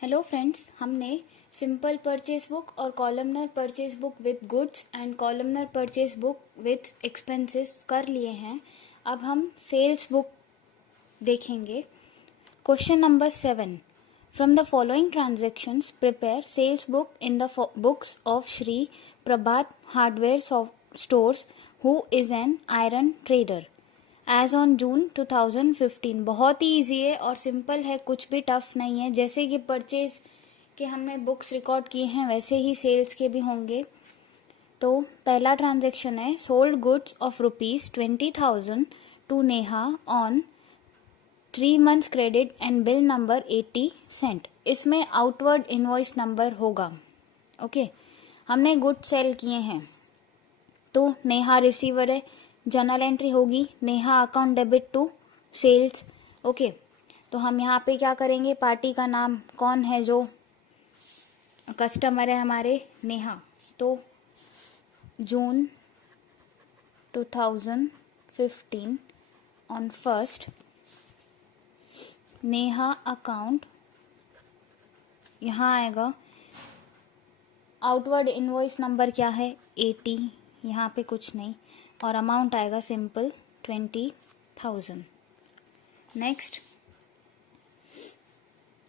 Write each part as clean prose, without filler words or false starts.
Hello friends, हमने simple purchase book और columnar purchase book with goods and columnar purchase book with expenses कर लिए हैं। अब हम सेल्स बुक देखेंगे। Question number 7, from the following transactions prepare sales book in the books of Shri Prabhat hardware stores who is an iron trader as on June 2015। बहुत ही easy है और simple है, कुछ भी टफ नहीं है। जैसे कि परचेज के हमने बुक्स रिकॉर्ड किए हैं वैसे ही सेल्स के भी होंगे। तो पहला ट्रांजैक्शन है sold goods of ₹20,000 to Neha on 3 months credit and bill number 80 cent. इसमें आउटवर्ड इनवॉइस नंबर होगा। ओके, हमने गुड्स सेल किए हैं तो नेहा रिसीवर है, जर्नल एंट्री होगी Neha account debit to sales. Okay, तो हम यहाँ पे क्या करेंगे, पार्टी का नाम कौन है, जो कस्टमर है हमारे नेहा। तो जून 2015 ऑन 1st नेहा अकाउंट यहाँ आएगा। आउटवर्ड इनवॉइस नंबर क्या है 80, यहाँ पे कुछ नहीं, और अमाउंट आएगा simple 20,000। Next,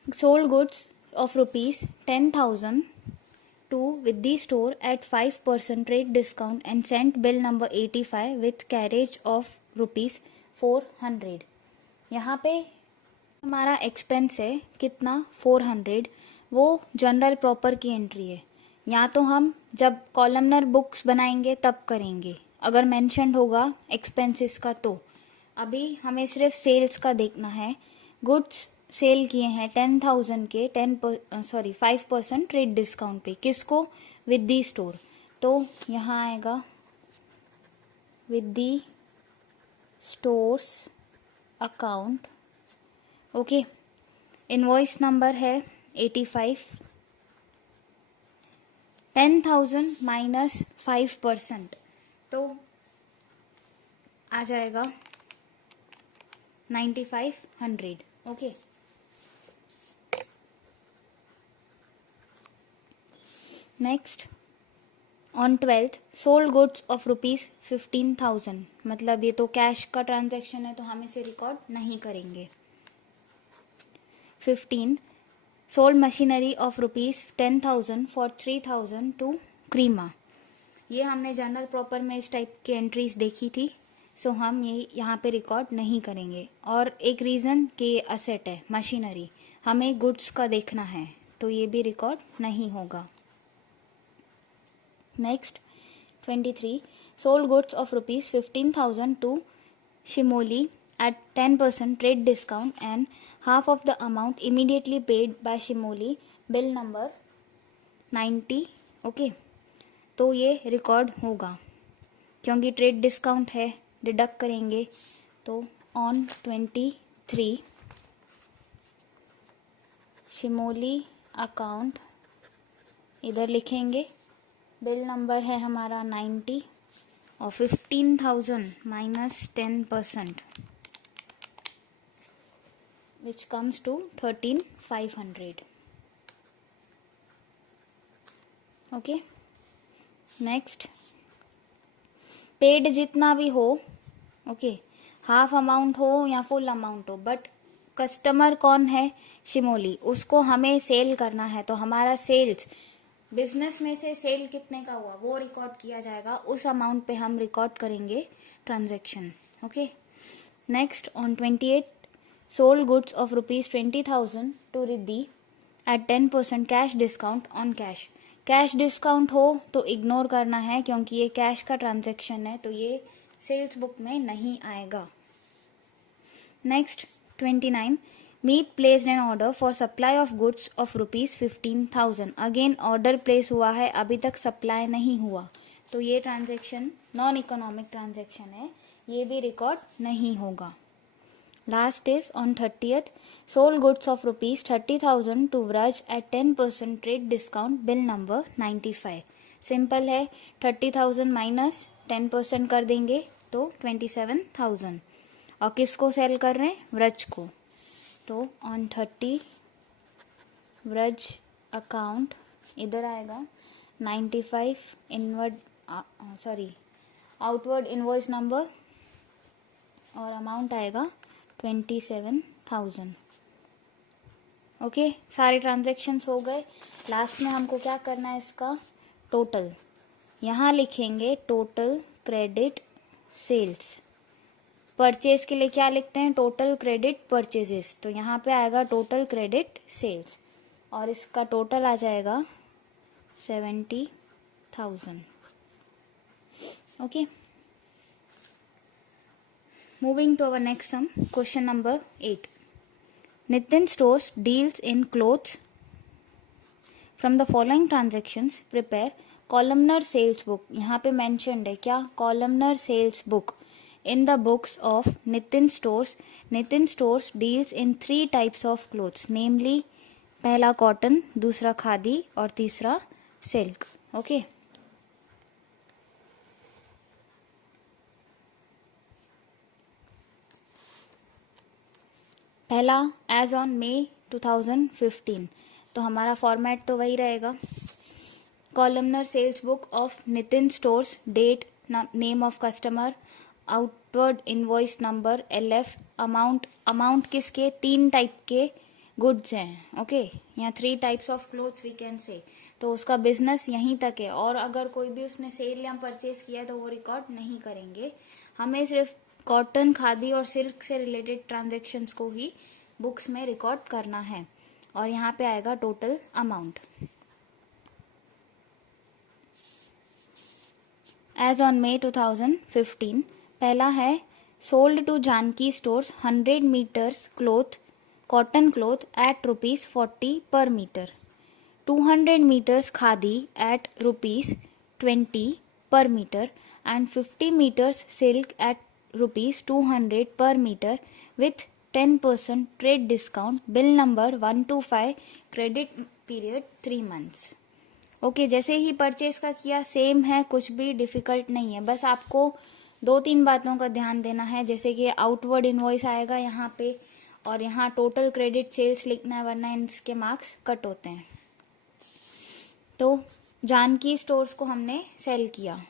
sold goods of ₹10,000 to Viddi store at 5% rate discount and sent bill number 85 with carriage of ₹400। यहाँ पे हमारा एक्सपेंस है कितना 400, वो जनरल प्रॉपर की एंट्री है। या तो हम जब कॉलमनर बुक्स बनाएंगे तब करेंगे अगर मेंशन होगा एक्सपेंसेस का। तो अभी हमें सिर्फ सेल्स का देखना है। गुड्स सेल किए हैं 10,000 के 5% रेट डिस्काउंट पे, किसको, विद्दी स्टोर। तो यहाँ आएगा Viddi stores account. Okay, invoice number है 85, 10,000 माइनस 5% तो आ जाएगा 9,500। Okay, next, on 12th sold goods of ₹15,000। मतलब ये तो कैश का ट्रांजैक्शन है तो हम इसे रिकॉर्ड नहीं करेंगे। 15th sold machinery of ₹10,000 for 3,000 to Kreema. ये हमने जनरल प्रॉपर में इस टाइप की एंट्रीज देखी थी, सो हम ये यहाँ पे रिकॉर्ड नहीं करेंगे। और एक रीज़न कि ये असेट है मशीनरी, हमें गुड्स का देखना है तो ये भी रिकॉर्ड नहीं होगा। Next, 23 sold goods of ₹15,000 to Shimoli at 10% trade discount and half of the amount immediately paid by Shimoli bill number 90। Okay, तो ये रिकॉर्ड होगा क्योंकि ट्रेड डिस्काउंट है, डिडक्ट करेंगे। तो ऑन 23 शिमोली अकाउंट इधर लिखेंगे, बिल नंबर है हमारा 90 और 15,000 minus 10% which comes to 13,500। Okay, next, paid जितना भी हो, ओके, हाफ अमाउंट हो या फुल अमाउंट हो, बट कस्टमर कौन है, शिमोली, उसको हमें सेल करना है। तो हमारा सेल्स बिजनेस में से सेल कितने का हुआ वो रिकॉर्ड किया जाएगा, उस अमाउंट पे हम रिकॉर्ड करेंगे transaction. Okay, next, on 28 sold goods of ₹20,000 to Riddhi at 10% cash discount on cash. Cash discount हो तो इग्नोर करना है क्योंकि ये कैश का ट्रांजैक्शन है, तो ये सेल्स बुक में नहीं आएगा। Next, 29 Meet placed an order for supply of goods of ₹15,000। Again order place हुआ है, अभी तक सप्लाई नहीं हुआ, तो ये ट्रांजैक्शन नॉन इकोनॉमिक ट्रांजैक्शन है, ये भी रिकॉर्ड नहीं होगा। Last is on 30th sold goods of ₹30,000 to Vraj at 10% trade discount bill number 95। Simple है, 30,000 माइनस 10% कर देंगे तो 27,000। और किसको सेल कर रहे हैं, व्रज को। तो ऑन 30 व्रज अकाउंट इधर आएगा 95 इनवर्ड आउटवर्ड इनवॉइस नंबर और अमाउंट आएगा 27,000। ओके, सारे ट्रांजैक्शंस हो गए। लास्ट में हमको क्या करना है, इसका टोटल यहाँ लिखेंगे, टोटल क्रेडिट सेल्स। परचेज के लिए क्या लिखते हैं, टोटल क्रेडिट परचेजेस, तो यहाँ पे आएगा टोटल क्रेडिट सेल्स और इसका टोटल आ जाएगा 70,000। Okay, moving to our next sum, question number 8। Nitin Stores deals in clothes. From the following transactions, prepare columnar sales book. यहाँ पे mentioned है क्या, columnar sales book. In the books of Nitin Stores deals in 3 types of clothes, namely पहला cotton, दूसरा खादी और तीसरा silk. Okay. पहला as on May 2015, तो हमारा फॉर्मेट तो वही रहेगा। Columnar sales book of Nitin stores, date, name of customer, outward invoice number LF, amount किसके, 3 टाइप के गुड्स हैं। ओके, यहाँ 3 types of clothes we can say, तो उसका बिजनेस यहीं तक है। और अगर कोई भी उसने सेल या परचेज किया तो वो रिकॉर्ड नहीं करेंगे, हमें सिर्फ कॉटन, खादी और सिल्क से रिलेटेड ट्रांजैक्शंस को ही बुक्स में रिकॉर्ड करना है। और यहाँ पे आएगा total amount. As on May 2015, पहला है sold to Janaki stores 100 metres cloth, cotton cloth at ₹40 per metre, 200 meters khadi at ₹20 per meter and 50 meters silk at ₹200 per meter with 10% trade discount, bill number 125, credit period 3 months. Okay, जैसे ही purchase का किया same है, कुछ भी difficult नहीं है, बस आपको 2-3 बातों का ध्यान देना है, जैसे कि आउटवर्ड इनवॉइस आएगा यहाँ पे और यहाँ टोटल क्रेडिट सेल्स लिखना है, वरना इसके मार्क्स कट होते हैं। तो जानकी स्टोर्स को हमने सेल किया,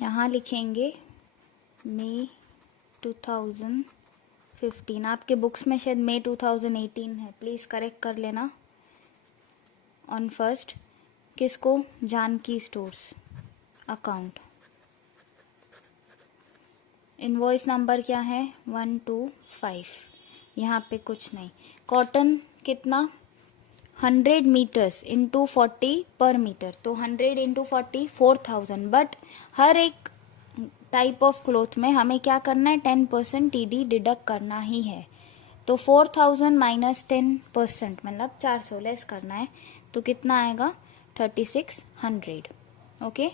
यहाँ लिखेंगे मई 2015, आपके बुक्स में शायद मई 2018 है, प्लीज़ करेक्ट कर लेना। ऑन फर्स्ट किसको, Janaki stores account, invoice number क्या है 125, यहाँ पे कुछ नहीं। कॉटन कितना, 100 मीटर्स इंटू 40 पर मीटर, तो 100 इंटू 40 4000। बट हर एक टाइप ऑफ क्लोथ में हमें क्या करना है, 10% TD डिडक्ट करना ही है, तो 4000 माइनस 10% मतलब 400 लेस करना है, तो कितना आएगा 3600। ओके,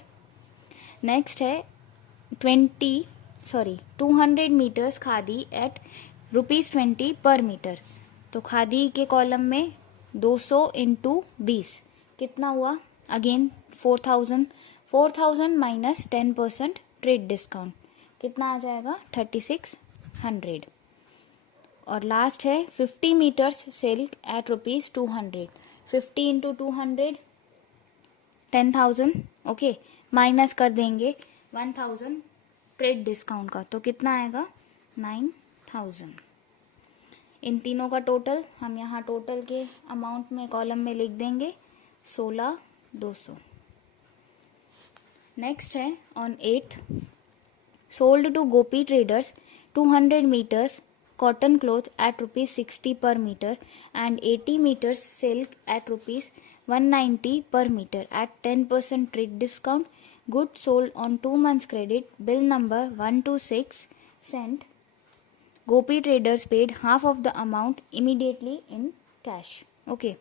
नेक्स्ट है 200 मीटर्स खादी एट ₹20 पर मीटर, तो खादी के कॉलम में 200 इंटू 20 कितना हुआ, अगेन 4000 माइनस 10% ट्रेड डिस्काउंट कितना आ जाएगा 3600। और लास्ट है 50 metres silk at ₹200, 50 into 200 10,000। Okay, minus कर देंगे 1000 ट्रेड डिस्काउंट का, तो कितना आएगा 9000। इन तीनों का टोटल हम यहाँ टोटल के अमाउंट में कॉलम में लिख देंगे 16,200। नेक्स्ट है on 8th, sold to Gopi traders 200 metres cotton cloth at ₹60 per meter and 80 meters silk at ₹190 per meter at 10% trade discount. Goods sold on 2 months credit. Bill number 126 sent. Gopi traders paid half of the amount immediately in cash. Okay.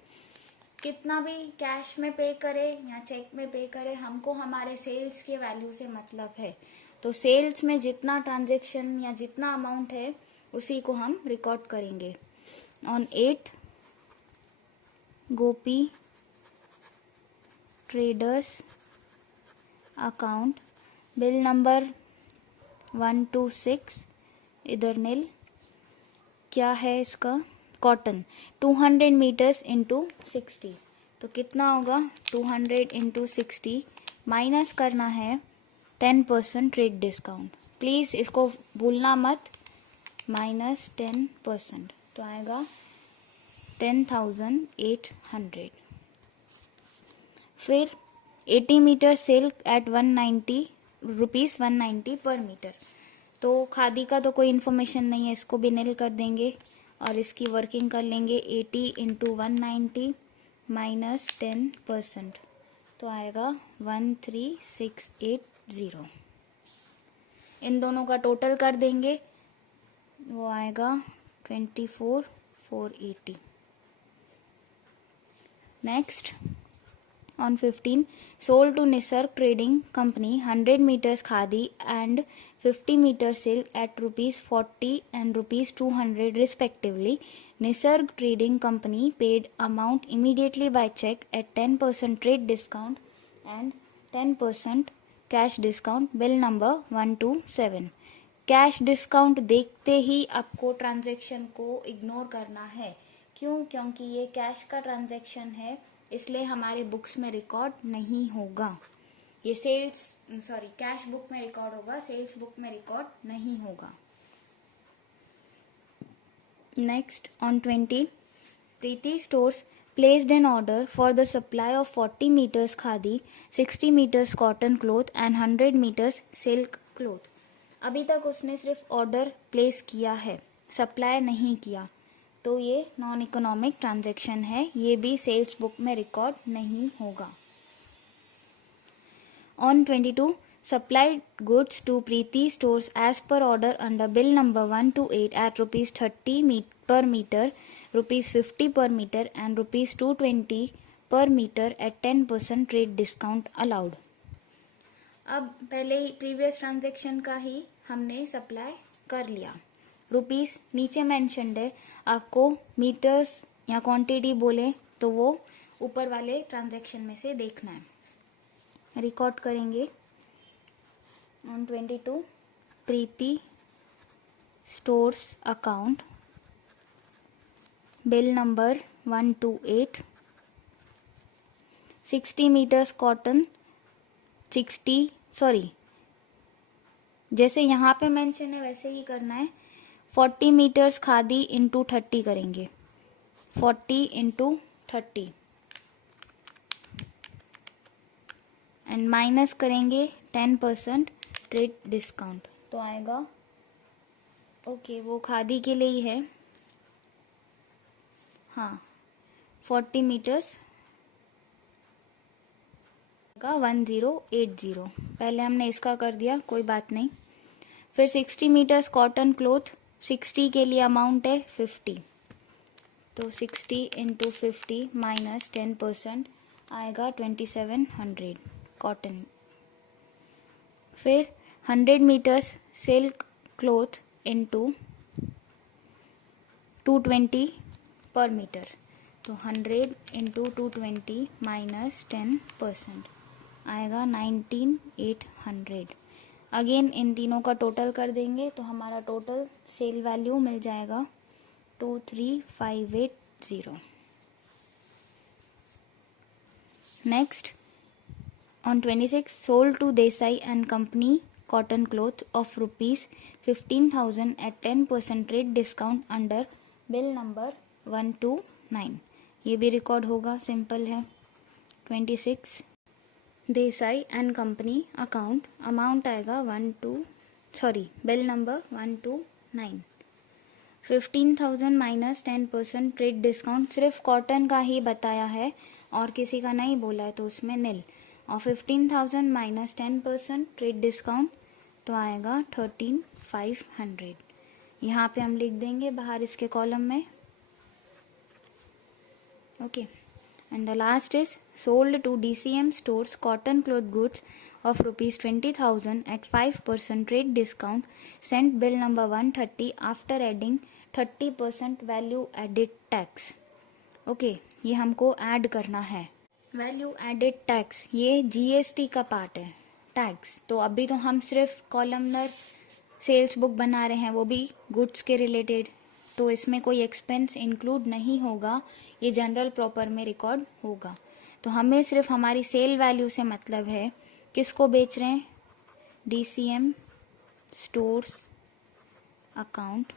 कितना भी cash में पे करे या check में पे करे, हमको हमारे सेल्स के वैल्यू से मतलब है, तो सेल्स में जितना ट्रांजैक्शन या जितना अमाउंट है उसी को हम रिकॉर्ड करेंगे। On 8th, Gopi traders account, bill number 126, इधर नील, क्या है इसका कॉटन 200 मीटर्स इंटू 60, तो कितना होगा 200 इंटू 60 माइनस करना है 10% ट्रेड डिस्काउंट, प्लीज़ इसको भूलना मत, माइनस 10%, तो आएगा 10,800। फिर 80 मीटर सिल्क एट 190 रुपीज़ 190 पर मीटर, तो खादी का तो कोई इन्फॉर्मेशन नहीं है, इसको भी नील कर देंगे और इसकी वर्किंग कर लेंगे 80 इंटू 190 माइनस 10%, तो आएगा 13680। इन दोनों का टोटल कर देंगे, वो आएगा 24,480। Next on 15, sold to Nisarg Trading Company 100 meters khadi and 50 meters silk at rupees 40 and rupees 200 respectively. Nisarg Trading Company paid amount immediately by check at 10% trade discount and 10% cash discount, bill number 127. Cash discount देखते ही आपको transaction को ignore करना है, क्यों? क्योंकि ये cash का transaction है, इसलिए हमारे बुक्स में रिकॉर्ड नहीं होगा। ये कैश बुक में रिकॉर्ड होगा, सेल्स बुक में रिकॉर्ड नहीं होगा। Next on 20, Preeti stores placed an order for the supply of 40 meters khadi, 60 meters cotton cloth and 100 meters silk cloth। अभी तक उसने सिर्फ ऑर्डर प्लेस किया है, सप्लाई नहीं किया, तो ये नॉन इकोनॉमिक ट्रांजैक्शन है, ये भी सेल्स बुक में रिकॉर्ड नहीं होगा। On 22, supplied goods to Preeti stores as per order under bill number 128 at rupees 30 per metre, rupees 50 पर metre and rupees 220 per metre at 10% trade discount allowed. अब पहले ही previous transaction का ही हमने सप्लाई कर लिया। रुपीस नीचे मेंशन्ड है, आपको मीटर्स या क्वांटिटी बोले तो वो ऊपर वाले ट्रांजैक्शन में से देखना है। रिकॉर्ड करेंगे on 22, Preeti stores account bill number 128, 60 metres cotton, जैसे यहाँ पे मेंशन है वैसे ही करना है। 40 मीटर्स खादी इंटू 30 करेंगे, 40 इंटू 30 एंड माइनस करेंगे 10% ट्रेड डिस्काउंट, तो आएगा ओके वो खादी के लिए ही है, हाँ 40 मीटर्स का 1080, पहले हमने इसका कर दिया, कोई बात नहीं। फिर 60 मीटर्स कॉटन क्लोथ, 60 के लिए अमाउंट है 50, तो 60 इंटू 50 माइनस 10% आएगा 2700 कॉटन। फिर 100 metres silk cloth into 220 per metre, तो 100 इंटू 220 माइनस 10% आएगा 19800। अगेन इन तीनों का टोटल कर देंगे तो हमारा टोटल सेल वैल्यू मिल जाएगा 23580। Next on 26, sold to Desai and company cotton cloth of rupees 15,000 at 10% trade discount under bill number 129, ये भी रिकॉर्ड होगा, सिंपल है। 26, Desai and company account, amount आएगा bill number 129, 15,000 minus 10% trade discount, सिर्फ कॉटन का ही बताया है और किसी का नहीं बोला है तो उसमें नील, और 15,000 माइनस 10% ट्रेड डिस्काउंट तो आएगा 13,500। यहाँ पे हम लिख देंगे बाहर इसके कॉलम में, okay. And the last is sold to DCM stores cotton cloth goods of rupees 20,000 at 5% trade discount, sent bill number 130 after adding 30% value added tax। Okay ये हमको ऐड करना है वैल्यू एडेड टैक्स, ये GST का part है tax. तो अभी तो हम सिर्फ कॉलमनर सेल्स बुक बना रहे हैं, वो भी गुड्स के रिलेटेड, तो इसमें कोई एक्सपेंस इंक्लूड नहीं होगा, ये जनरल प्रॉपर में रिकॉर्ड होगा। तो हमें सिर्फ हमारी सेल वैल्यू से मतलब है, किसको बेच रहे हैं, DCM stores account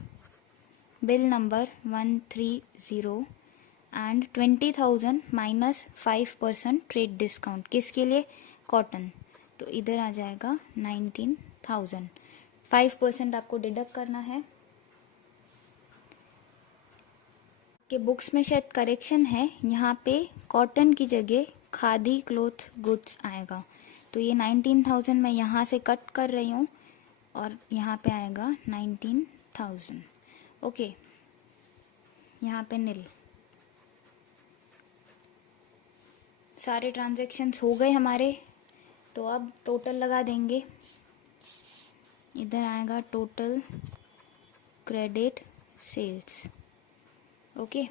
bill number 130 and 20,000 minus 5% trade discount, किसके लिए, कॉटन। तो इधर आ जाएगा 19,000, 5% आपको डिडक्ट करना है। के बुक्स में शायद करेक्शन है, यहाँ पे कॉटन की जगह खादी क्लोथ गुड्स आएगा। तो ये 19,000 मैं यहाँ से कट कर रही हूँ और यहाँ पे आएगा 19,000। ओके, यहाँ पे नील। सारे ट्रांजैक्शंस हो गए हमारे, तो अब टोटल लगा देंगे। इधर आएगा total credit sales. Okay,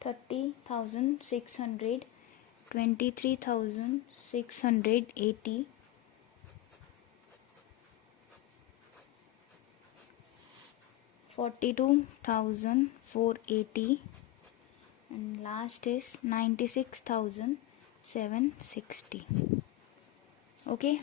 $30,600, 23,680, 42,480, and last is 96,760. Okay.